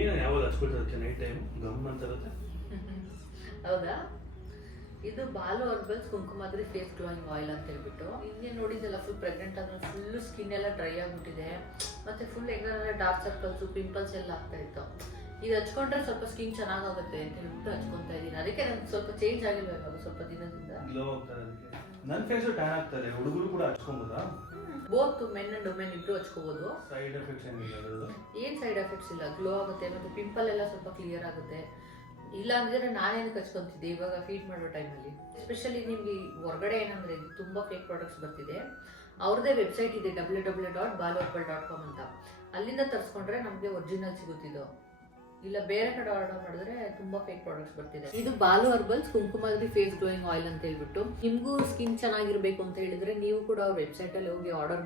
ಏನು ಯಾವಾಗ ಹಚ್ಕೊಳ್ತದೆ night time gum ಅಂತ ಇರುತ್ತೆ. ಹೌದಾ? ಇದು Balu Herbals Kumkumadri face glowing oil ಅಂತ ಹೇಳ್ಬಿಟ್ಟು. ಇನ್ನೇನು ನೋಡಿದ್ದೆಲ್ಲ ಫುಲ್ ಪ್ರೆಗ್ನೆಂಟ್ ಆದ್ರೆ ಫುಲ್ ಸ್ಕಿನ್ ಎಲ್ಲ ಡ್ರೈ ಆಗಿಬಿಟ್ಟಿದೆ, ಮತ್ತೆ ಫುಲ್ ಹೆಂಗಂದ್ರೆ ಡಾರ್ಕ್ ಸರ್ಕಲ್ಸು ಪಿಂಪಲ್ಸ್ ಎಲ್ಲ ಆಗ್ತಾ ಇತ್ತು. ಇದು ಹಚ್ಕೊಂಡ್ರೆ ಸ್ವಲ್ಪ ಸ್ಕಿನ್ ಚೆನ್ನಾಗುತ್ತೆ ಅಂತ ಹೇಳ್ಬಿಟ್ಟು ಹಚ್ಕೊಂತಾ ಇದ್ದೀನಿ. ಅದಕ್ಕೆ ನನ್ಗೆ ಸ್ವಲ್ಪ ಚೇಂಜ್ ಆಗಿರ್ಬೇಕು ಸ್ವಲ್ಪ ದಿನದಿಂದ. ಗ್ಲೋ ಆಗ್ತಾರೆ ಅದಕ್ಕೆ. ನನ್ನ ಫೇಸು ಟ್ಯಾನ್ ಆಗ್ತಾರೆ. ಹುಡುಗರು ಕೂಡ ಹಚ್ಕೊಬೋದಾ? ಬೋತ್ ಮೆನ್ ಅಂಡ್ ವುಮೆನ್ ಇಬ್ರು ಹಚ್ಕೋಬಹುದು. ಸೈಡ್ ಎಫೆಕ್ಟ್ಸ್ ಏನಿಲ್ಲ ಅದರದ್ದು? ಏನು ಸೈಡ್ ಎಫೆಕ್ಟ್ಸ್ ಇಲ್ಲ. ಗ್ಲೋ ಆಗುತ್ತೆ, ಮತ್ತೆ ಪಿಂಪಲ್ ಎಲ್ಲ ಸ್ವಲ್ಪ ಕ್ಲಿಯರ್ ಆಗುತ್ತೆ. ಇಲ್ಲ ಅಂದ್ರೆ ನಾನೇನಕ್ಕೆ ಹಚ್ಕೊಂತಿದ್ದೆ ಇವಾಗ ಫೀಡ್ ಮಾಡೋ ಟೈಮಲ್ಲಿ. ಎಸ್ಪೆಷಲಿ ನಿಮ್ಗೆ ಹೊರಗಡೆ ಏನಂದ್ರೆ ಇದು ತುಂಬಾ ಫೇಕ್ ಪ್ರಾಡಕ್ಟ್ಸ್ ಬರ್ತಿದೆ. ಅವ್ರದ್ದೇ ವೆಬ್ಸೈಟ್ ಇದೆ www.baluherbal.com ಅಂತ. ಅಲ್ಲಿಂದ ತರಿಸ್ಕೊಂಡ್ರೆ ನಮಗೆ ಒರಿಜಿನಲ್ ಸಿಗುತ್ತಿದ್ದು. ಇಲ್ಲ ಬೇರೆ ಕಡೆ ಆರ್ಡರ್ ಮಾಡಿದ್ರೆ ತುಂಬಾ ಫೇಕ್ ಪ್ರಾಡಕ್ಟ್ಸ್ ಬರ್ತಿದೆ. ಇದು Balu Herbals Kumkumadri face glowing oil ಅಂತ ಹೇಳ್ಬಿಟ್ಟು. ನಿಮ್ಗೂ ಸ್ಕಿನ್ ಚೆನ್ನಾಗಿರ್ಬೇಕು ಅಂತ ಹೇಳಿದ್ರೆ ನೀವು ಕೂಡ ಅವ್ರ ವೆಬ್ಸೈಟ್ ಅಲ್ಲಿ ಹೋಗಿ ಆರ್ಡರ್